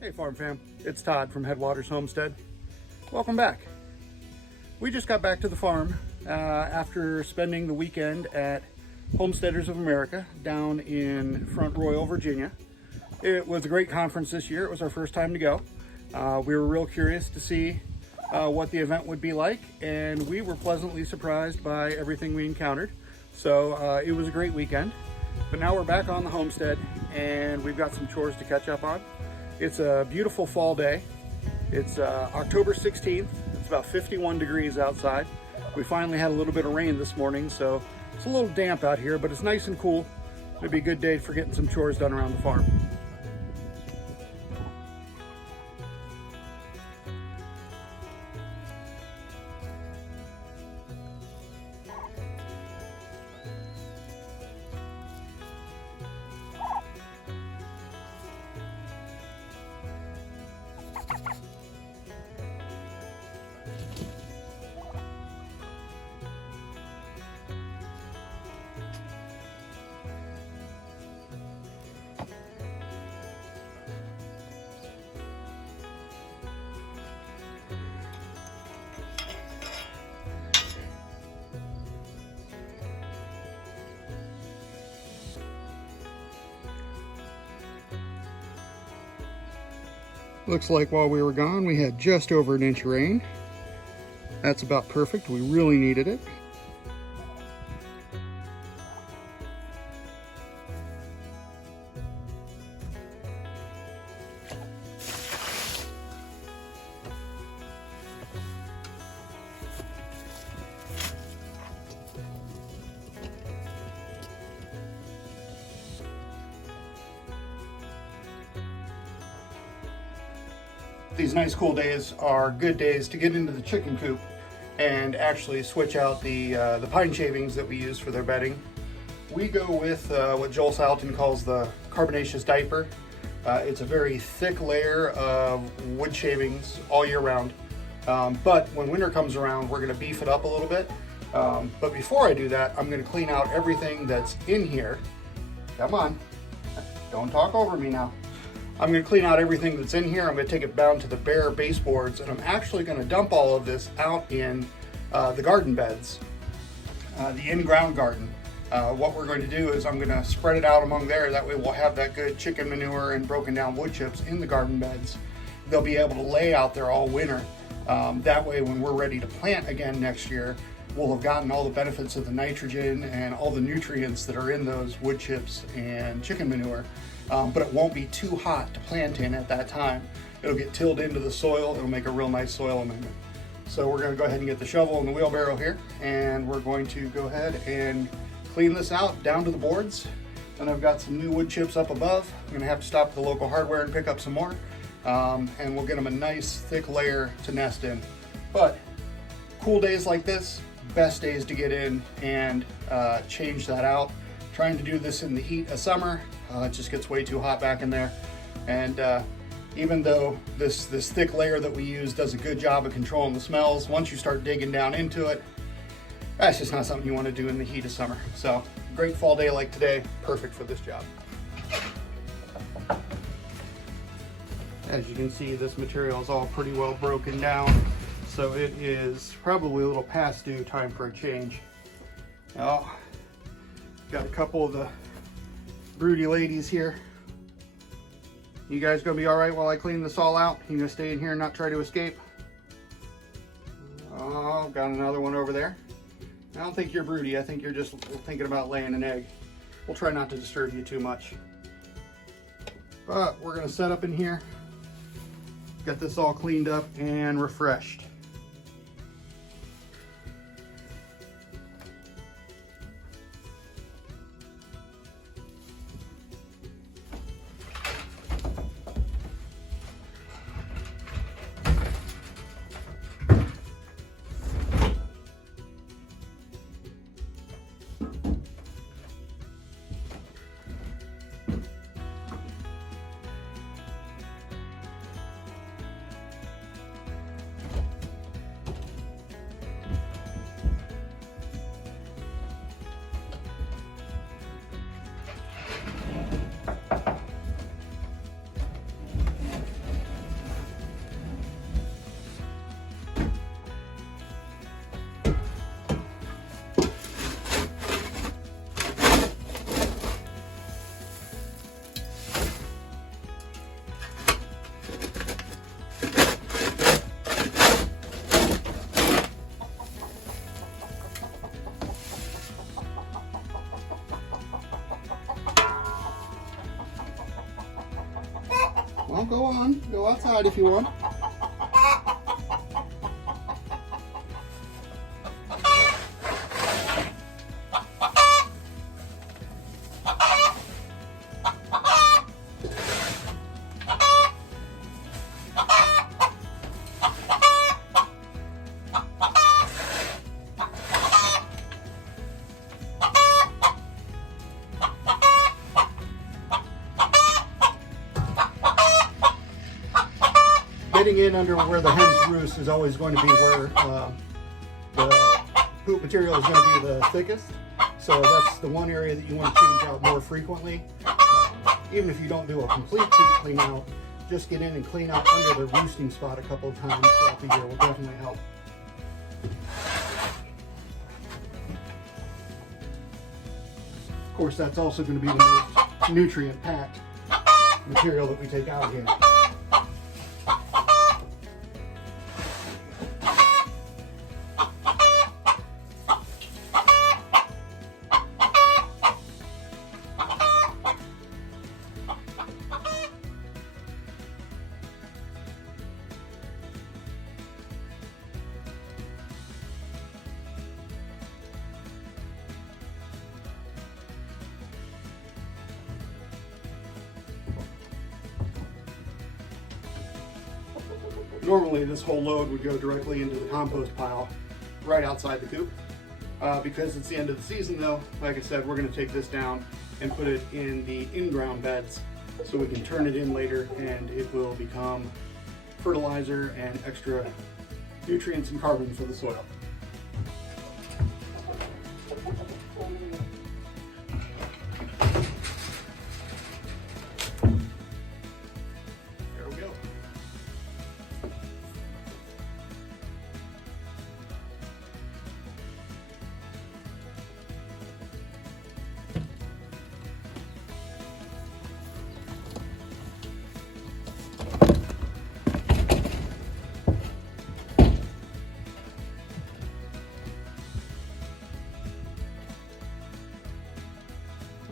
Hey Farm Fam, it's Todd from Headwaters Homestead. Welcome back. We just got back to the farm after spending the weekend at Homesteaders of America down in Front Royal, Virginia. It was a great conference this year. It was our first time to go. We were real curious to see what the event would be like, and we were pleasantly surprised by everything we encountered. So it was a great weekend. But now we're back on the homestead and we've got some chores to catch up on. It's a beautiful fall day. It's October 16th. It's about 51 degrees outside. We finally had a little bit of rain this morning, so it's a little damp out here, but it's nice and cool. It'll be a good day for getting some chores done around the farm. Looks like while we were gone, we had just over an inch of rain. That's about perfect. We really needed it. These nice cool days are good days to get into the chicken coop and actually switch out the pine shavings that we use for their bedding. We go with what Joel Salton calls the carbonaceous diaper. It's a very thick layer of wood shavings all year round. But when winter comes around, we're going to beef it up a little bit. But before I do that, I'm going to clean out everything that's in here. Come on, don't talk over me now. I'm going to clean out everything that's in here. I'm going to take it down to the bare baseboards, and I'm actually going to dump all of this out in the garden beds, the in-ground garden. What we're going to do is I'm going to spread it out among there. That way we'll have that good chicken manure and broken down wood chips in the garden beds. They'll be able to lay out there all winter. That way when we're ready to plant again next year, we'll have gotten all the benefits of the nitrogen and all the nutrients that are in those wood chips and chicken manure. But it won't be too hot to plant in at that time. It'll get tilled into the soil. It'll make a real nice soil amendment. So we're going to go ahead and get the shovel and the wheelbarrow here, and we're going to go ahead and clean this out down to the boards. And I've got some new wood chips up above. I'm going to have to stop at the local hardware and pick up some more, and we'll get them a nice thick layer to nest in. But cool days like this, best days to get in and change that out. Trying to do this in the heat of summer, it just gets way too hot back in there. And even though this thick layer that we use does a good job of controlling the smells, once you start digging down into it, that's just not something you want to do in the heat of summer. So great fall day like today, perfect for this job. As you can see, this material is all pretty well broken down, so it is probably a little past due time for a change. Now, got a couple of the broody ladies here. You guys gonna be all right while I clean this all out? You gonna stay in here and not try to escape? Oh, got another one over there. I don't think you're broody. I think you're just thinking about laying an egg. We'll try not to disturb you too much. But we're gonna set up in here, get this all cleaned up and refreshed. Well, go on. Go outside if you want. Getting in under where the hens roost is always going to be where the poop material is going to be the thickest. So that's the one area that you want to change out more frequently. Even if you don't do a complete poop clean out, just get in and clean out under the roosting spot a couple of times throughout the year will definitely help. Of course, that's also going to be the most nutrient-packed material that we take out here. Normally this whole load would go directly into the compost pile right outside the coop. Because it's the end of the season though, like I said, we're going to take this down and put it in the in-ground beds so we can turn it in later and it will become fertilizer and extra nutrients and carbon for the soil.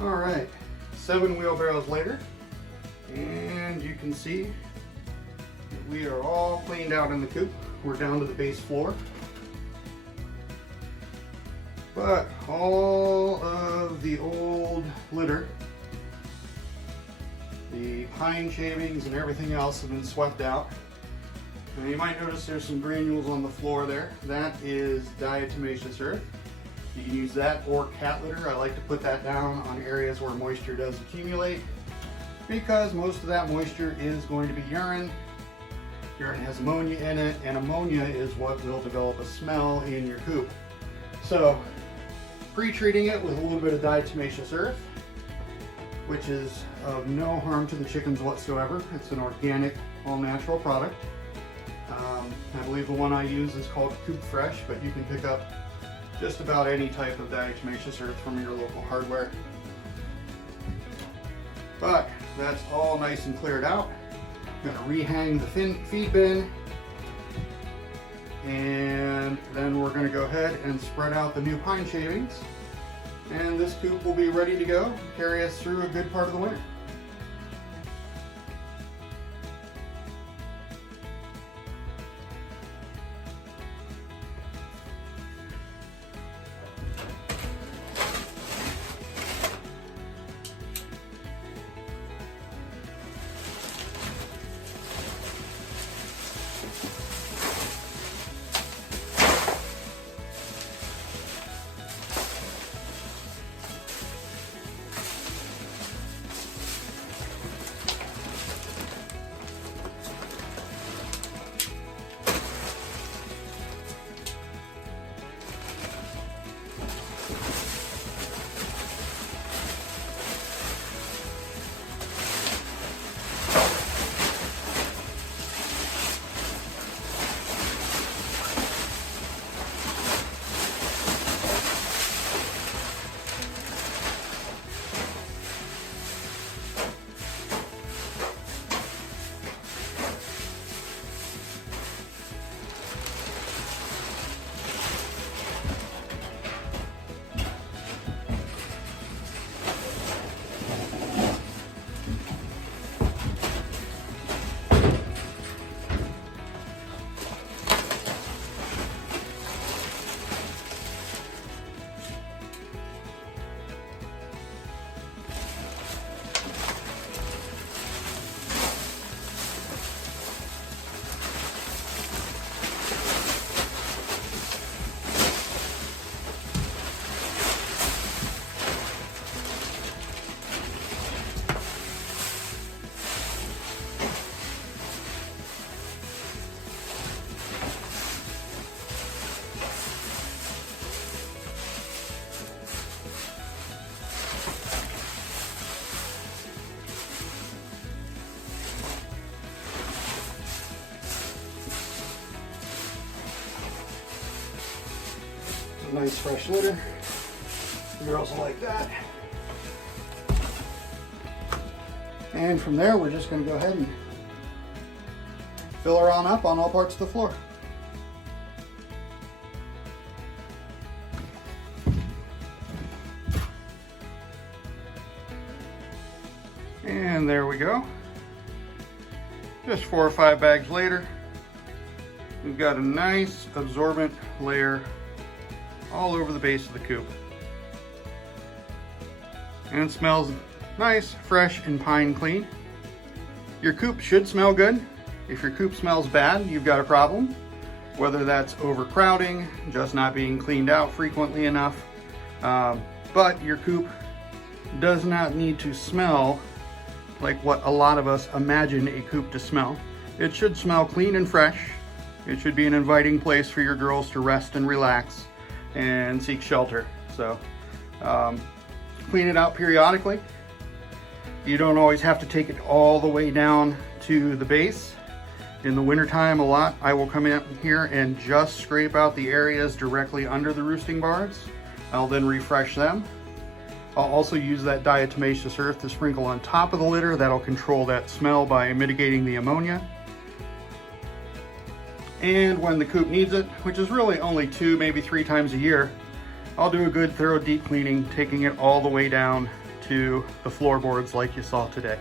All right, 7 wheelbarrows later, and you can see that we are all cleaned out in the coop. We're down to the base floor. But all of the old litter, the pine shavings and everything else have been swept out. And you might notice there's some granules on the floor there. That is diatomaceous earth. You can use that or cat litter. I like to put that down on areas where moisture does accumulate because most of that moisture is going to be urine. Urine has ammonia in it, and ammonia is what will develop a smell in your coop. So, pre-treating it with a little bit of diatomaceous earth, which is of no harm to the chickens whatsoever. It's an organic, all-natural product. I believe the one I use is called Coop Fresh, but you can pick up just about any type of diatomaceous earth from your local hardware. But that's all nice and cleared out. I'm going to rehang the feed bin, and then we're going to go ahead and spread out the new pine shavings, and this coop will be ready to go, carry us through a good part of the winter. nice fresh litter. The girls will like that. And from there, we're just going to go ahead and fill her on up on all parts of the floor. And there we go. Just 4 or 5 bags later, we've got a nice absorbent layer all over the base of the coop. And it smells nice, fresh, and pine clean. Your coop should smell good. If your coop smells bad, you've got a problem. Whether that's overcrowding, just not being cleaned out frequently enough. But your coop does not need to smell like what a lot of us imagine a coop to smell. It should smell clean and fresh. It should be an inviting place for your girls to rest and relax and seek shelter. So clean it out periodically. You don't always have to take it all the way down to the base. In the wintertime a lot, I will come in here and just scrape out the areas directly under the roosting bars. I'll then refresh them. I'll also use that diatomaceous earth to sprinkle on top of the litter. That'll control that smell by mitigating the ammonia. And when the coop needs it, which is really only 2, maybe 3 times a year, I'll do a good thorough deep cleaning, taking it all the way down to the floorboards like you saw today.